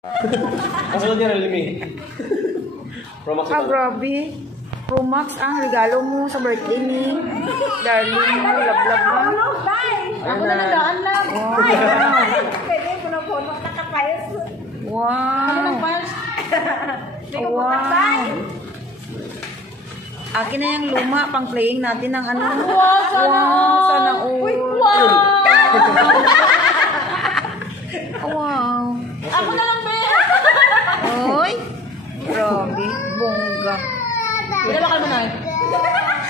Kasunod niya Realme. Pro Max ito. Grabe. Pro Max ang regalo mo sa birthday ni darling mo. Love mo. Ako na nandaan lang. Pwede ko na po nakakapayos. Wow. Ano ng payos? Wow. Akin na yung luma pang playing natin ng ano. Wow, Sana all. Wow. Wow. Ako na lang, be. Oy. Grabe. Bongga. Hindi ba kayo manay?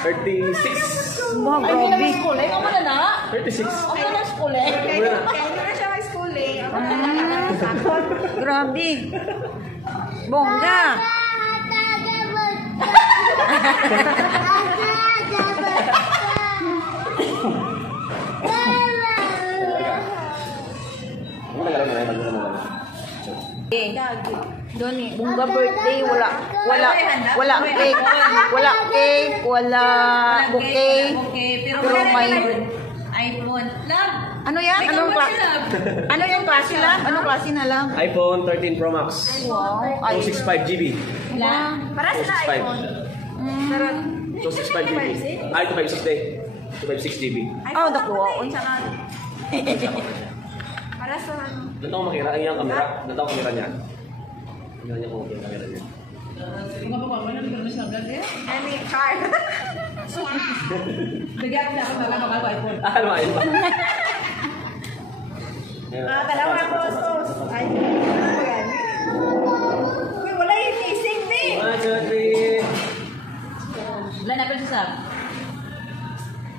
36. Wow, Ay, hindi na grabe. may school eh. Ako na na. 36. Ako na school eh. Wala. Kaya hindi na siya may school eh. Grabe. Bongga. Ano nagalaw na yun? Doni, bongga birthday, wala cake, wala bouquet, pero may iPhone. Love. ano yan? Ano yung klase lang? Anong klase na lang? iPhone 13 Pro Max. Wow. 265 GB. Wala. Para sa 265. iPhone. 265 GB. Ay, 256 GB. Oh, nakuha ko. Para sa ano? Ganito ko makira ang iyang camera. Ganito ko kamera niya. Ganito niya kung yung camera niya. Mga baba mo na nagkaroon sa vlog eh? Any car. Bigyan ko na ako na lang iPhone. Ano ayun ba? Dalawa ko sos. Ay, ano yan? Uy, wala yung casing din. 1, 2, 3. Wala na pa siya.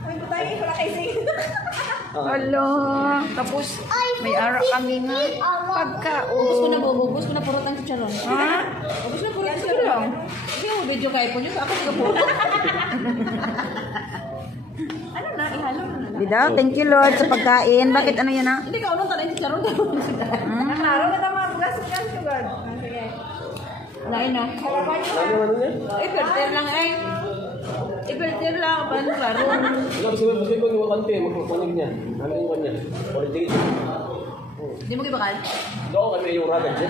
Uy, tayo, wala casing. Hello. Tapos, may ara kami nga. Ubus ko na bubus ko na purot ang chicharon. Ha? Ubus na purot ang chicharon. Sige mo video kay po niyo. Ako sige purot. Ano na? Ihalo na na. Bida, thank you Lord sa pagkain. Bakit ano yan ha? Hindi ka unong tanay chicharon. Naklaro na tama. Bugas ka sa God. Sige. Wala yun no? Harapan niyo na. Ano niya? Iperter lang eh. Iperter lang. Paano klaro? Wala, kasi ko yung kante. Magpapanig niya. Ano yung kanya? Quality. Hindi mo kibakal? Doon kami yung ragan siya.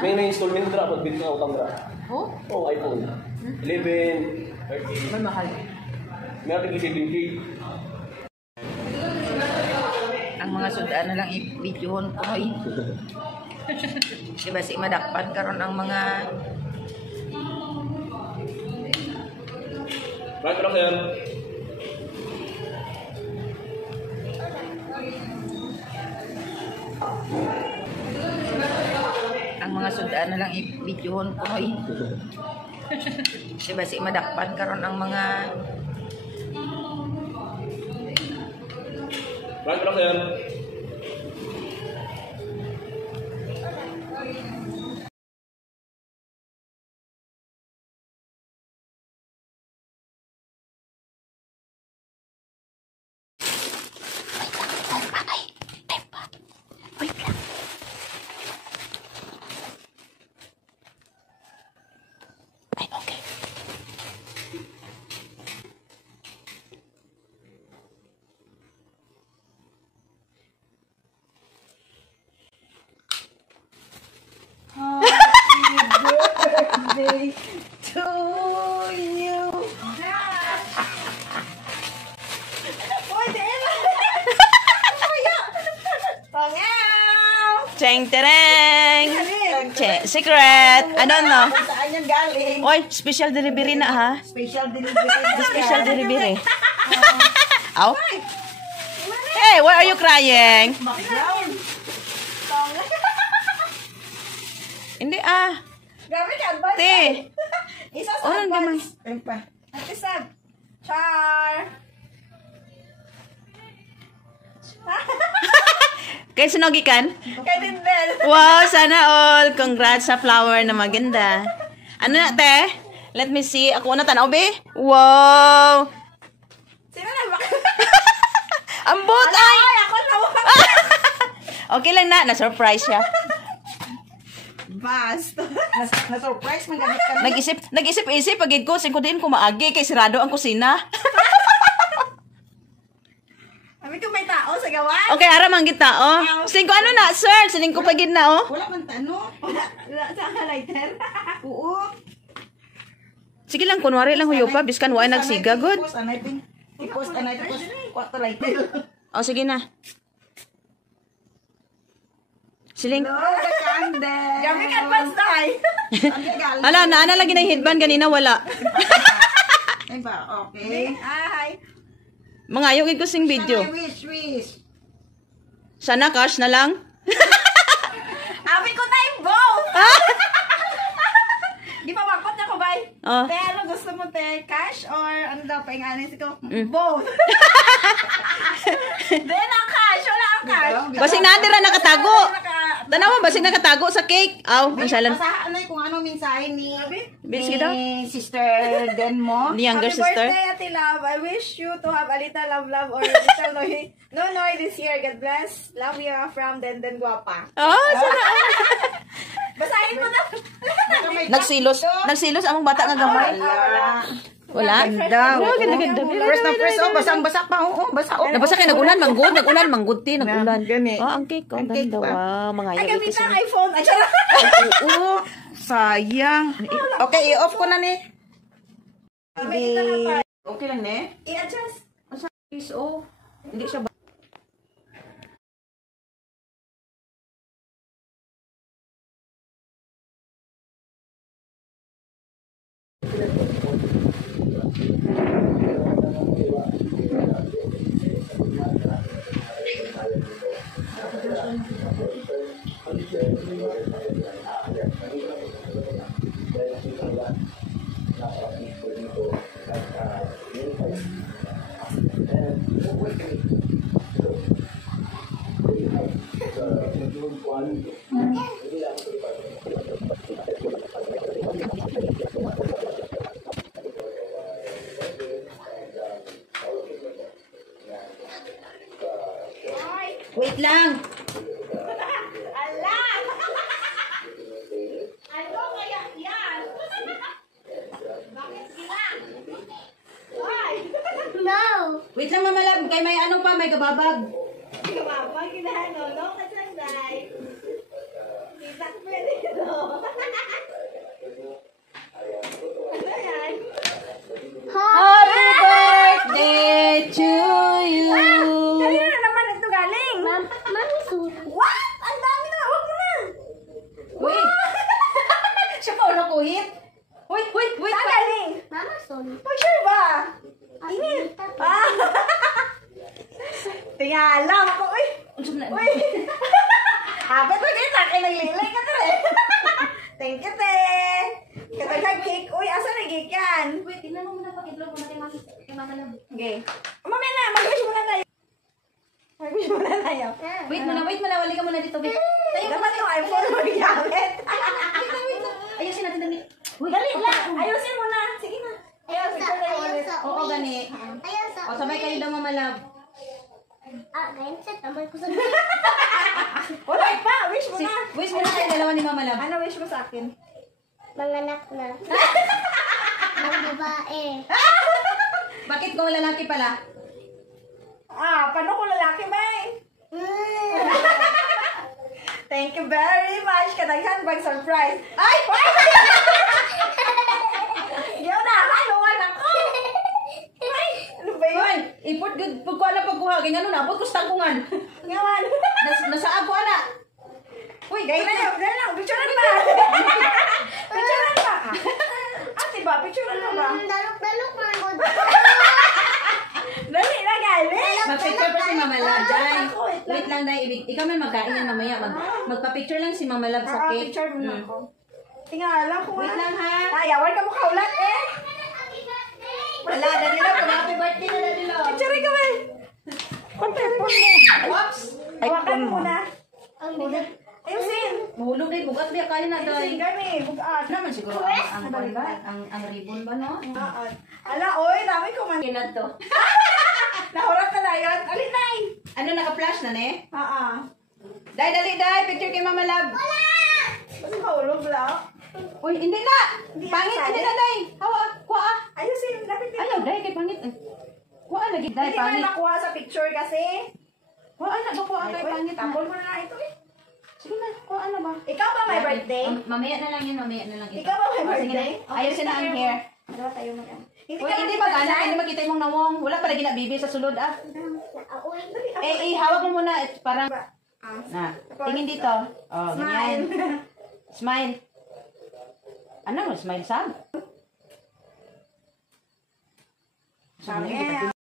May na-installment dra. Pag-bit ka utang dra. Oh? Oo, iPhone. 11, 13. May mahal. Meron tigil 17K. Ang mga sudaan na lang i-videohon ko ay. Diba si madakpan karon ang mga Right, pero sir. ang mga sudaan na lang i-videohon ko ay. Diba si madakpan karon ang mga Right, pero sir. birthday to you. Cheng tereng. Secret. I don't know. Saan yan galing? Oy, special delivery na ha. Special delivery. Special delivery. Ow. Hey, why are you crying? Background. Hindi ah. Grabe ka, advance. Te. Isa sa Orang gamay. advance. Ate Sab. Char. Kay sinogikan? Kay Dindel. Wow, sana all. Congrats sa flower na maganda. Ano na, te? Let me see. Ako na tanaw, be. Wow. Sino na ba? Ambot, ay! Ay, ako na. Okay lang na. Na-surprise siya. Basta. Na-surprise. Magalit ka. Nag-isip-isip. Pagid ko, singkutin ko maagi. Kay sirado ang kusina. Sabi ko may tao. o sa gawan. Okay, ara man kita, oh. Siling ko ano na, sir? Siling ko pagid na, oh. Wala man tano. Wala sa lighter. Oo. Sige lang, kunwari lang huyo pa, biskan wa nagsiga, good. Tipos anay ting. Tipos anay tapos kwarta lighter. Oh, sige na. Siling. Gami ka advance dai. Hala, naana lagi na yung headband kanina, wala. Ay ba, okay. Ay. Mga yung ko sing video. Wish. Sana cash na lang. Abi ko na yung bow. Di pa makot na ko, bay. Oh. Te, ano gusto mo, te? Cash or ano daw pa yung anis ko? Both. Then, ang cash. Wala ang cash. Basing naandira nakatago. Tanawa, basing nakatago sa cake. Aw, ang salan. Basahan na kung ano mensahe ni Sige daw. Sister Den mo. Ni younger Happy sister. birthday, Ate Love. I wish you to have a little love or a little noy this year. God bless. Love you from Den Guapa. Oh, sana. Basahin mo na. Nagsilos among bata nga gamay. Wala. Ganda. Oh, ganda. First na first, oh, basang-basa pa. Oo, basa. Nabasa kay nagulan, manggod ti, nagulan. Gani. Oh, ang cake, ang cake ganda. pa. Wow, mga Ay, yaw gamit ito ng sila. iPhone. Ay, charot. Oo, sayang. Okay, i-off ko na ni. Okay lang ni. I-adjust. Is off. Hindi siya Wait lang. Ala! Ano kaya yan? Bakit sila? Why? Wait lang, Mama Lab. Kay may ano pa, may kababag. Hindi ka ba? Kinahano, no? Kasanday. Kita ko pwede ito. Ano yan? Happy birthday to you. Kanina na naman ito galing. What? Ang dami na. Huwag mo na. Wait. Siya pa ulo kuhit. Wait. Saan galing? Picture ba? Init. Tingala ako. Uy. Uy. Habit mo din. Akin naglilay ka na rin. Thank you, te. Katagag cake. Uy, asa na cake yan? Wait, tingnan mo muna pag-itlog mo natin kay Mama Love. Okay. Mamaya na. Mag-wish muna tayo. Mag-wish muna tayo. Wait muna. Wali ka muna dito, babe. Dapat yung iPhone mo gamit. Ayusin natin dali. Dali lang. Ayusin mo na. Sige na. Ayusin ko na yung ulit. Oo, gani. O, sabay kayo daw, Mama Love. Wala pa. Wish mo na. Wish mo na kayo dalawa ni Mama Love. Ano wish mo sa akin? Manganak na. Ng babae. Bakit kung lalaki pala? Paano kung lalaki ba eh? Thank you very much. Kadaghan bag surprise. Ay! Yun na. Haluan ako. Ay! Ano ba yun? Hoy, ipot good pagkuha na pagkuha. Ganyan ano na, abot ko sa tangkungan. Ngawan. Nasa ako na. Uy, gaya na yun. Gaya na. Picturean ba? Picturean ba? Ate ba? Picturean mo ba? Dalok-dalok man ko. Dali na, galing. Mag-picture pa si Mama Love, Day. Ako, wait lang. Wait lang, Day. Ikaw man magkain yan mamaya. Magpa-picture lang si Mama Love sa cake. Picture mo na ako. Tingala ko. Wait lang, ha? Ayawan ka mo kaulat eh. Wala, Danilo. Happy birthday na, Danilo. Picture ka ba eh? Pag-telephone mo. Whoops! Hawakan mo na. Ang bigat. Ayusin. Mahulog din. Bugat niya. Kaya na, Ayusin Day. kami. Bugaan. Naman siguro ang ribbon ba, no? Ala, oy, dami ko man. Kinad to. Nahurat na na yun. Alin na eh. Ano, naka-flash na, ne? Day, Dali, Day. Picture kay Mama Love. Kasi mahulog lang. Uy, hindi na. Hindi Pangit, na, hindi na, Day. Hawa, kuha. Ayusin. Lapit dito. Ayaw, Day. Kay pangit. Kuha, lagi, Day. Hindi ka Pangit. nakuha sa picture kasi. Kuha na ba? Kuha kay pangit na. Tapon mo na lang ito eh. Sige na, kuha na ba? Ikaw ba may birthday? Mamaya na lang yun, mamaya na lang ito. Ikaw ba may Oh, sige na. birthday? Ayusin na ang hair. Dalawa tayo mag Uy, hindi magana, hindi makita yung nawong. Wala pa rin bibi sa sulod ah. Uy. Hawak mo muna. Parang, Ah, na, tingin dito. Oh, ganyan. Smile. Ano? Smile sab? Pangit.